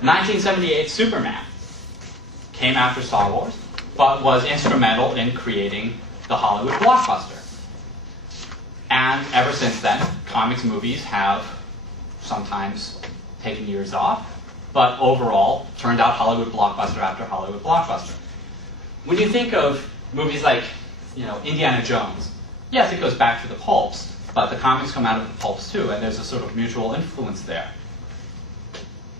1978 Superman came after Star Wars, but was instrumental in creating the Hollywood blockbuster. And ever since then, comics movies have sometimes taken years off, but overall turned out Hollywood blockbuster after Hollywood blockbuster. When you think of movies like, Indiana Jones, yes, it goes back to the pulps, but the comics come out of the pulps too, and there's a sort of mutual influence there.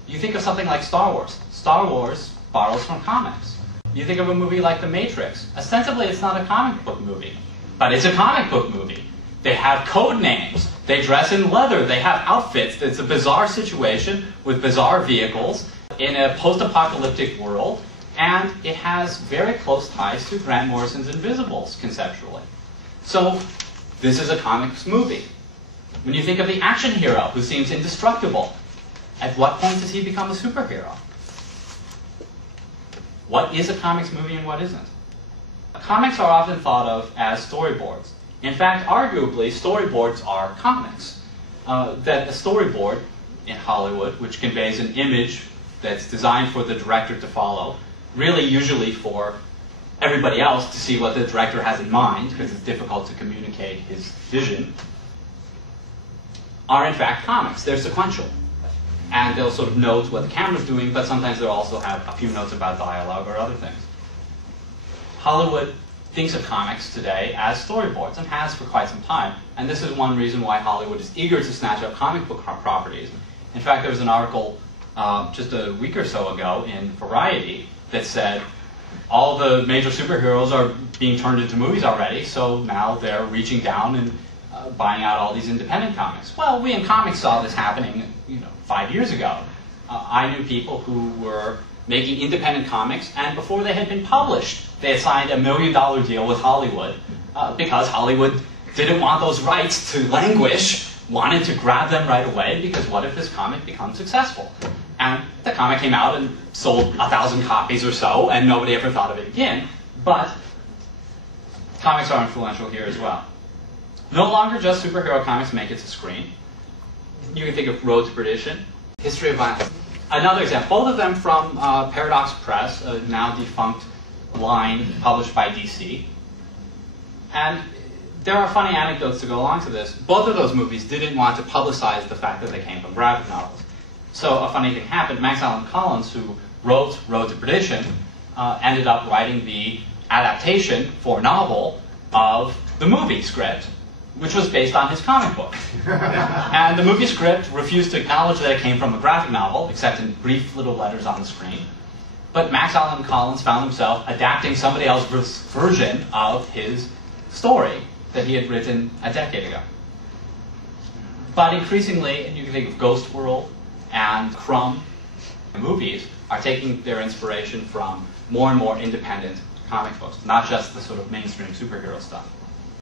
You think of something like Star Wars. Star Wars borrows from comics. You think of a movie like The Matrix. Ostensibly, it's not a comic book movie, but it's a comic book movie. They have code names. They dress in leather. They have outfits. It's a bizarre situation with bizarre vehicles in a post-apocalyptic world, and it has very close ties to Grant Morrison's Invisibles, conceptually. So, this is a comics movie. When you think of the action hero who seems indestructible, at what point does he become a superhero? What is a comics movie and what isn't? Comics are often thought of as storyboards. In fact, arguably, storyboards are comics. That a storyboard in Hollywood, which conveys an image that's designed for the director to follow, really usually for everybody else to see what the director has in mind, because it's difficult to communicate his vision, are in fact comics. They're sequential. And they'll sort of note what the camera's doing, but sometimes they'll also have a few notes about dialogue or other things. Hollywood thinks of comics today as storyboards, and has for quite some time. And this is one reason why Hollywood is eager to snatch up comic book properties. In fact, there was an article just a week or so ago in Variety that said all the major superheroes are being turned into movies already, so now they're reaching down and buying out all these independent comics. Well, we in comics saw this happening 5 years ago. I knew people who were making independent comics, and before they had been published, they had signed $1 million deal with Hollywood because Hollywood didn't want those rights to languish, wanted to grab them right away, because what if this comic becomes successful? And the comic came out and sold 1,000 copies or so, and nobody ever thought of it again. But comics are influential here as well. No longer just superhero comics make it to screen. You can think of Road to Perdition, History of Violence. Another example, both of them from Paradox Press, a now defunct line published by DC. And there are funny anecdotes to go along to this. Both of those movies didn't want to publicize the fact that they came from graphic novels. So a funny thing happened. Max Allan Collins, who wrote Road to Perdition, ended up writing the adaptation for novel of the movie script, which was based on his comic book. And the movie script refused to acknowledge that it came from a graphic novel, except in brief little letters on the screen. But Max Allan Collins found himself adapting somebody else's version of his story that he had written a decade ago. But increasingly, and you can think of Ghost World and Crumb, the movies are taking their inspiration from more and more independent comic books, not just the sort of mainstream superhero stuff.